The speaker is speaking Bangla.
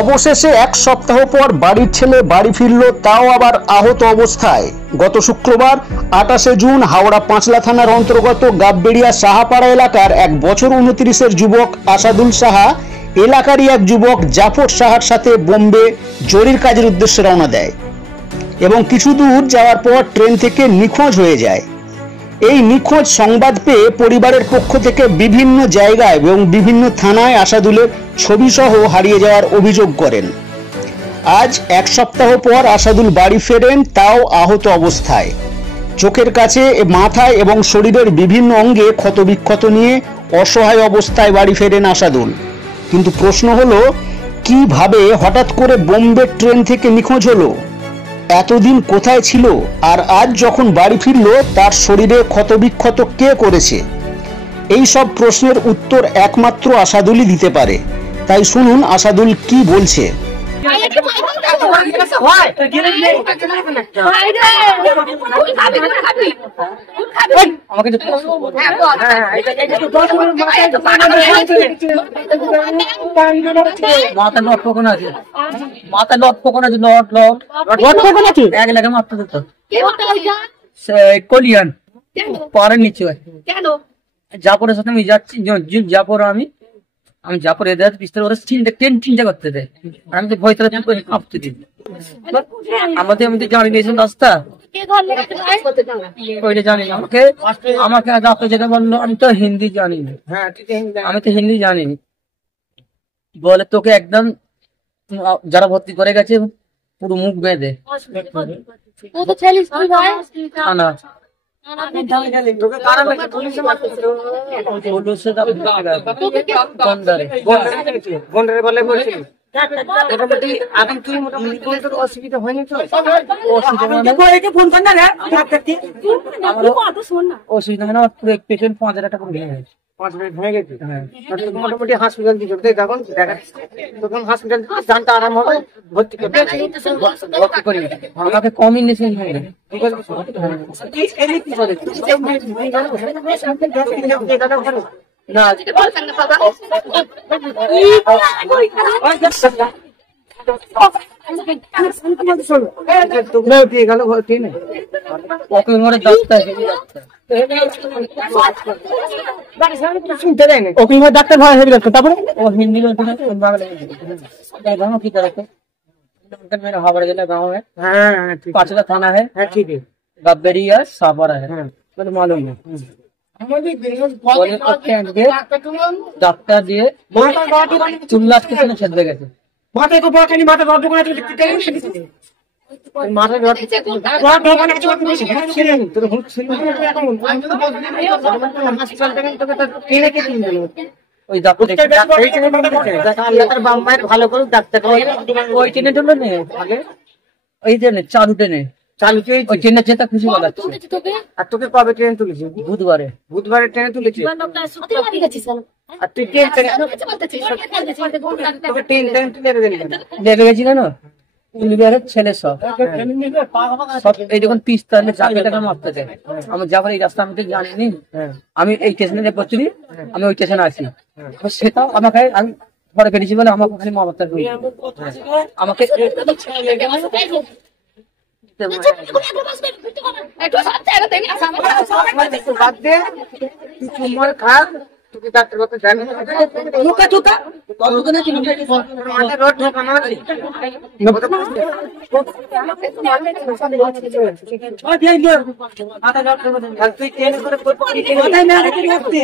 অবশেষে এক সপ্তাহ পর বাড়ির ছেলে বাড়ি ফিরল, তাও আবার আহত অবস্থায়। গত শুক্রবার 28 জুন হাওড়া পাঁচলা থানার অন্তর্গত গাববেড়িয়া সাহাপাড়া এলাকার 1 বছর 29-এর যুবক আসাদুল সাহা এলাকারই এক যুবক জাফর সাহার সাথে বোম্বে জরির কাজের উদ্দেশ্যে রওনা দেয় এবং কিছু দূর যাওয়ার পর ট্রেন থেকে নিখোঁজ হয়ে যায়। এই নিখোঁজ সংবাদ পেয়ে পরিবারের পক্ষ থেকে বিভিন্ন জায়গায় এবং বিভিন্ন থানায় আসাদুলের ছবিসহ হারিয়ে যাওয়ার অভিযোগ করেন। আজ 1 সপ্তাহ পর আসাদুল বাড়ি ফেরেন, তাও আহত অবস্থায়। চোখের কাছে, মাথায় এবং শরীরের বিভিন্ন অঙ্গে ক্ষতবিক্ষত নিয়ে অসহায় অবস্থায় বাড়ি ফেরেন আসাদুল। কিন্তু প্রশ্ন হলো, কিভাবে হঠাৎ করে বোম্বে ট্রেন থেকে নিখোঁজ হলো? এতদিন কোথায় ছিল? আর আজ যখন বাড়ি ফিরল, তার শরীরে ক্ষতবিক্ষত কে করেছে? এই সব প্রশ্নের উত্তর একমাত্র আসাদুলই দিতে পারে। তাই শুনুন আসাদুল কি বলছে। কলিয়ান পাড়ের নিচে জাপরের সাথে আমি যাচ্ছি, জাপর আমি জাপর এদের বিস্তার ওরা ট্রেন চিন্তা করতে দেয়। আমি তো ভয় কাঁপতে দিই। আমি তো জানি নিয়েছেন রাস্তা, ওইটা জানি না। আমাকে রাস্তা যেটা বললো, আমি তো হিন্দি জানি না। আমি তো হিন্দি জানি না। বলে তোকে একদম যারা ভর্তি করে গেছে পুরো মুখ বেঁধে থানা অসুবিধা হয়নি তো? অসুবিধা হয় না, পুরো পেশেন্ট 5,000 টাকা ভেঙে গেছে। 5 মিনিট হয়ে গেছে। মোটামুটি হসপিটাল দিয়ে চলতে তখন হসপিটাল জানটা আরাম হবে, ভর্তি করতে আমাকে কম্বিনেশন হয়ে গেছে। না দিয়ে গেল ভর্তি নেই। ওকে মরে ডাক্তার শুনতে দেয় না। ওকে ডাক্তার ভয় হেভি ডাক্তার, তারপরে ও হিন্দি বলতে না, বাংলা गाँव की तरफ मेरा हावड़ा जिला गाँव है। पाचला थाना है। ठीक है। गब्बेड़िया साहपाड़ा है। मुझे मालूम है। ডাক্তার দিয়ে 2 লাখ টাকা ছেড়ে গেছে। মাথায় তো বাঁকানি, মাথা রড ঢোকানো মাথায় রড ঢোকানো তোর হুট ছিল। ওই ডাক্তার বাম্বাইয়ের ভালো করে ডাক্তার ওই ট্রেনে টুলো নেই আগে, ওই ট্রেনে চালু ট্রেনে ওই ট্রেনে যেটা খুশি বলাচ্ছে। আর তোকে কবে ট্রেন তুলেছি? বুধবারে ট্রেনে তুলেছি। আর তুই লেগে গেছি কেন? ছেলে সব এই যখন পিস্তালে মারতে দেয়। আমি যাবার এই রাস্তা আমি তো জানিনি, আমি এই স্টেশনে পড়ছি, আমি ওই স্টেশনে আছি। সেটাও আমাকে আমি ঘরে ফেলেছি বলে আমাকে খালি মামার আমাকে ডাক্তার কথা জানি তুই